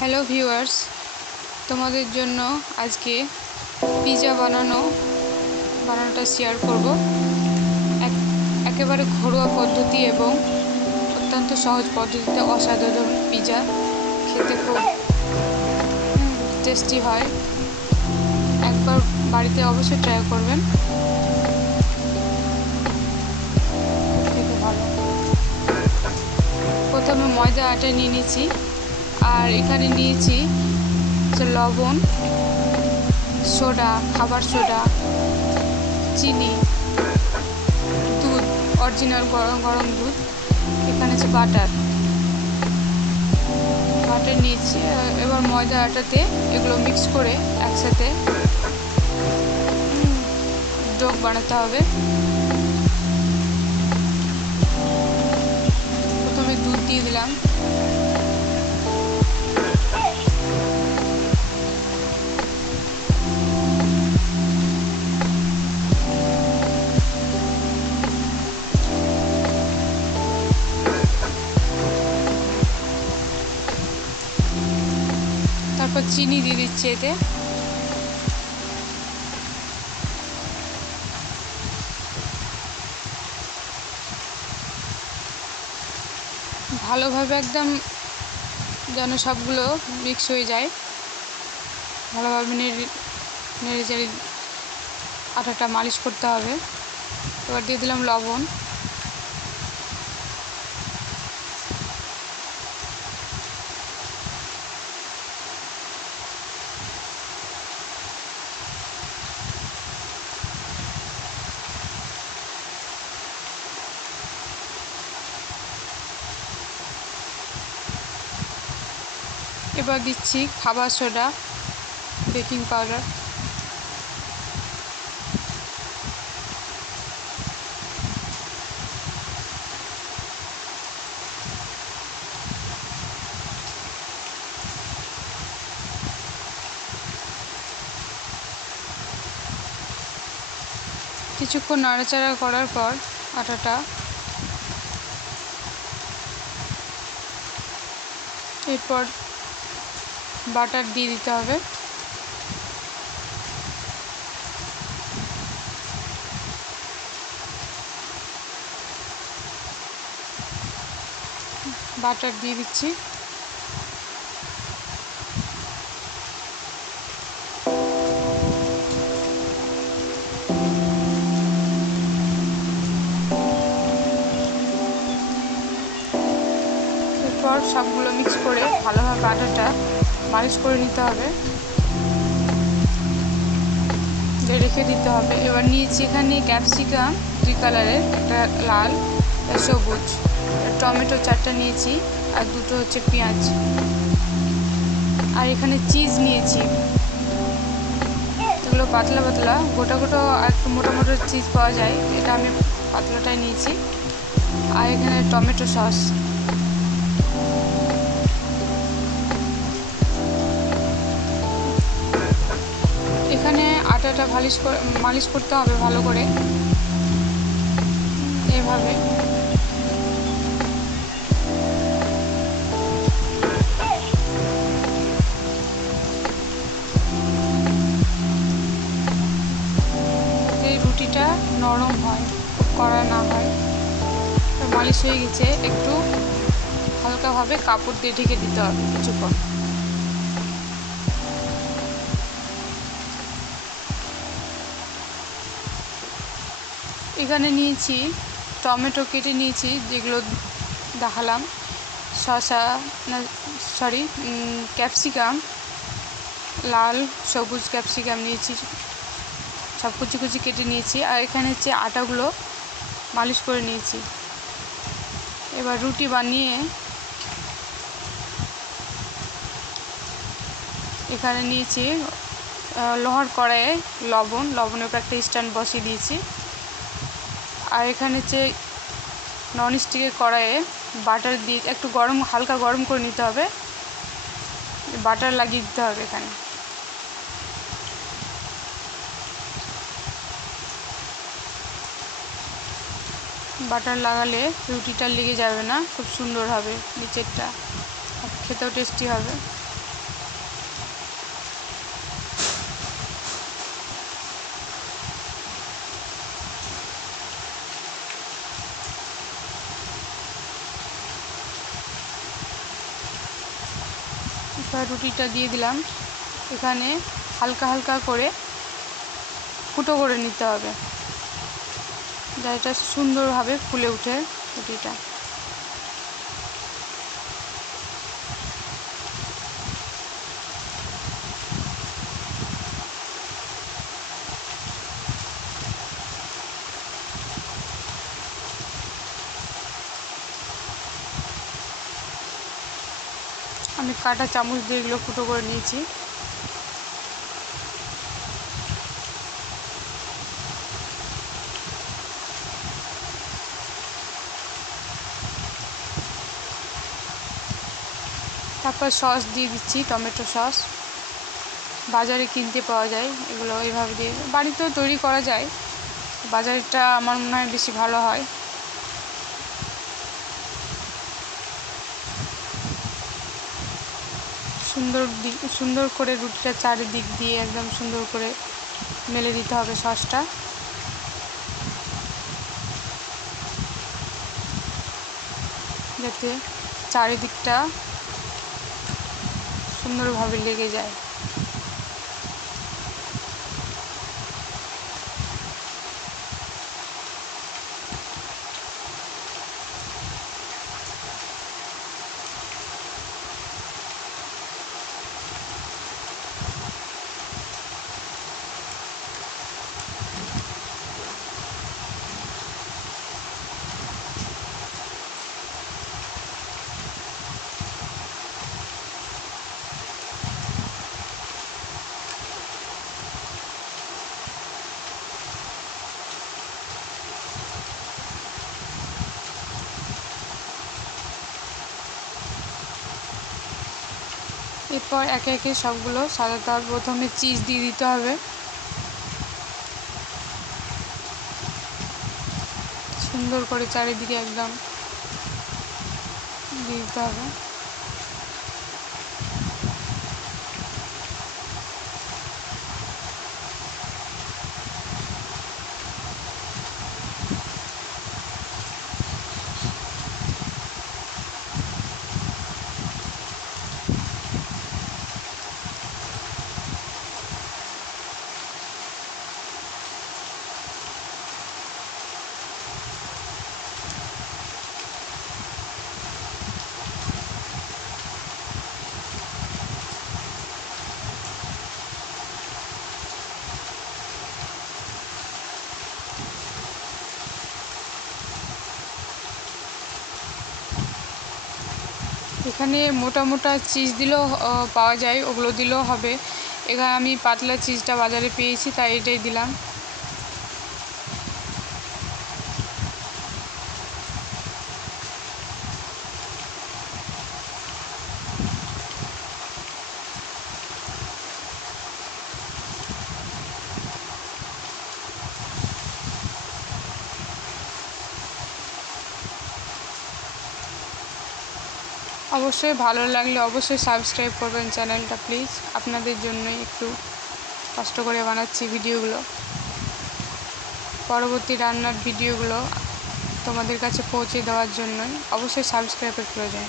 Hello viewers, তোমাদের জন্য আজকে পিৎজা বানানোটা শেয়ার করব। একেবারে ঘরোয়া পদ্ধতি এবং অত্যন্ত সহজ পদ্ধতিতে অসাধারণ পিৎজা খেতে খুব টেস্টি হয়। একবার বাড়িতে অবশ্যই ট্রাই করবেন, খেতে ভালো। প্রথমে ময়দা আটা নিয়ে নিয়েছি, আর এখানে নিয়েছি লবণ, সোডা, খাবার সোডা, চিনি, দুধ, অরিজিনাল গরম দুধ, এখানে আছে বাটার নিয়েছি। এবার ময়দা আটাতে এগুলো মিক্স করে একসাথে ডো বানাতে হবে। প্রথমে দুধ দিয়ে দিলাম, তারপর চিনি দিয়ে দিচ্ছি এতে। ভালোভাবে একদম যেন সবগুলো মিক্স হয়ে যায়, ভালোভাবে নেড়ে চেড়ে আটাটা মালিশ করতে হবে। এবার দিয়ে দিলাম লবণ, এবার দিচ্ছি খাবার সোডা, বেকিং পাউডার, কিছুক্ষণ নাড়াচাড়া করার পর আটাটা এরপর বাটার দিয়ে দিতে হবে। বাটার দিয়ে দিচ্ছি। এরপর সবগুলো মিক্স করে ভালোভাবে আটাটা মালিশ করে নিতে হবে, রেখে দিতে হবে। এবার নিয়েছি এখানে ক্যাপসিকাম 2 কালারের, একটা লাল, একটা সবুজ, টমেটো 4টা নিয়েছি, আর 2টো হচ্ছে পেঁয়াজ, আর এখানে চিজ নিয়েছি। এগুলো পাতলা পাতলা, গোটা গোটা আর একটু মোটা মোটা চিজ পাওয়া যায়, এটা আমি পাতলাটাই নিয়েছি। আর এখানে টমেটো সস। এখানে আটাটা মালিশ করতে হবে ভালো করে, এভাবে। রুটিটা নরম হয়, কড়া না হয়। মালিশ হয়ে গেছে, একটু হালকাভাবে কাপড় দিয়ে ঢেকে দিতে হবে কিছুক্ষণ। এখানে নিয়েছি টমেটো কেটে নিয়েছি, যেগুলো দেখালাম, ক্যাপসিকাম, লাল সবুজ ক্যাপসিকাম নিয়েছি, সব কুচি কুচি কেটে নিয়েছি। আর এখানে হচ্ছে আটাগুলো মালিশ করে নিয়েছি। এবার রুটি বানিয়ে এখানে নিয়েছি লোহার কড়াইয়ে লবণের উপর একটা স্ট্যান্ড বসিয়ে দিয়েছি। আর এখানে হচ্ছে ননস্টিকের কড়াইয়ে বাটার দিয়ে একটু হালকা গরম করে নিতে হবে, বাটার লাগিয়ে দিতে হবে। এখানে বাটার লাগালে রুটিটা লেগে যাবে না, খুব সুন্দর হবে নিচেরটা, খেতেও টেস্টি হবে। এবার রুটিটা দিয়ে দিলাম। এখানে হালকা হালকা করে ফুটো করে নিতে হবে, যাতে সুন্দরভাবে ফুলে ওঠে রুটিটা। আমি কাঁটা চামচ দিয়ে এগুলো ফুটো করে নিয়েছি। তারপর সস দিয়ে দিচ্ছি, টমেটো সস। বাজারে কিনতে পাওয়া যায় এগুলো, এইভাবে দিয়ে বাড়িতেও তৈরি করা যায়। বাজারটা আমার মনে হয় বেশি ভালো হয়। সুন্দর করে রুটিটা চারিদিক দিয়ে একদম সুন্দর করে মেলে দিতে হবে সসটা, যাতে চারিদিকটা সুন্দরভাবে লেগে যায়। এরপর একে একে সবগুলো সাজাতে হবে। প্রথমে চিজ দিয়ে দিতে হবে, সুন্দর করে চারিদিকে একদম দিয়ে দিতে হবে। এখানে মোটা মোটা চিজ দিলেও পাওয়া যায়, ওগুলো দিলেও হবে। এখানে আমি পাতলা চিজটা বাজারে পেয়েছি, তাই এটাই দিলাম। অবশ্যই ভালো লাগলে অবশ্যই সাবস্ক্রাইব করবেন চ্যানেলটা প্লিজ। আপনাদের জন্যই একটু কষ্ট করে বানাচ্ছি ভিডিওগুলো। পরবর্তী রান্নার ভিডিওগুলো তোমাদের কাছে পৌঁছে দেওয়ার জন্যই অবশ্যই সাবস্ক্রাইবের প্রয়োজন।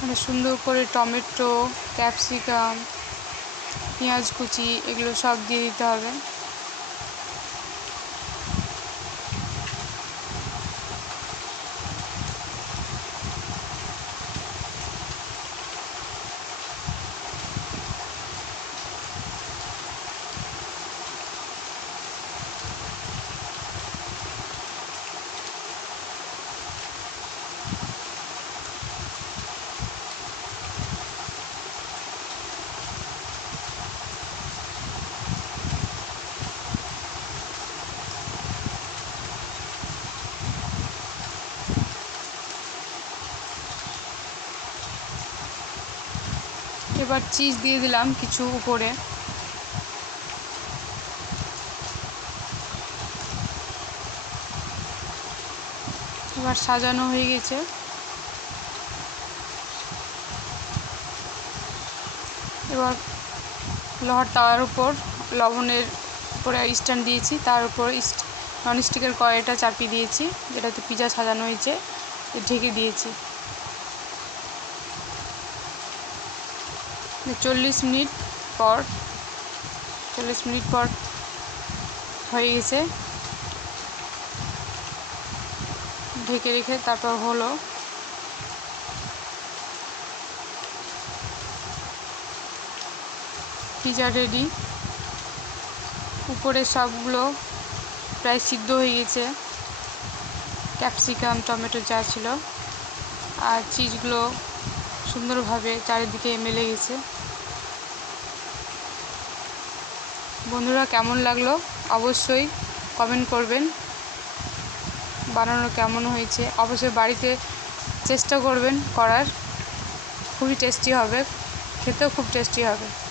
মানে সুন্দর করে টমেটো, ক্যাপসিকাম, পেঁয়াজ কুচি এগুলো সব দিয়ে দিতে হবে। এবার চিজ দিয়ে দিলাম কিছু উপরে। এবার সাজানো হয়ে গেছে। এবার লোহার তাওয়ার উপর লবণের উপরে স্ট্যান্ড দিয়েছি, তার উপর ননস্টিকের কড়াইটা চাপিয়ে দিয়েছি, যেটাতে পিজা সাজানো হয়েছে, ঢেকে দিয়েছি। 40 মিনিট পর হয়ে গেছে। ঢেকে রেখে তারপর হলো পিজা রেডি। উপরে সবগুলো প্রায় সিদ্ধ হয়ে গেছে, ক্যাপসিকাম টমেটো যা ছিল, আর চিজগুলো সুন্দরভাবে চারিদিকে মেলে গেছে। বন্ধুরা, কেমন লাগলো অবশ্যই কমেন্ট করবেন। বানানো কেমন হয়েছে অবশ্যই বাড়িতে চেষ্টা করবেন করার, খুবই টেস্টি হবে, খেতেও খুব টেস্টি হবে।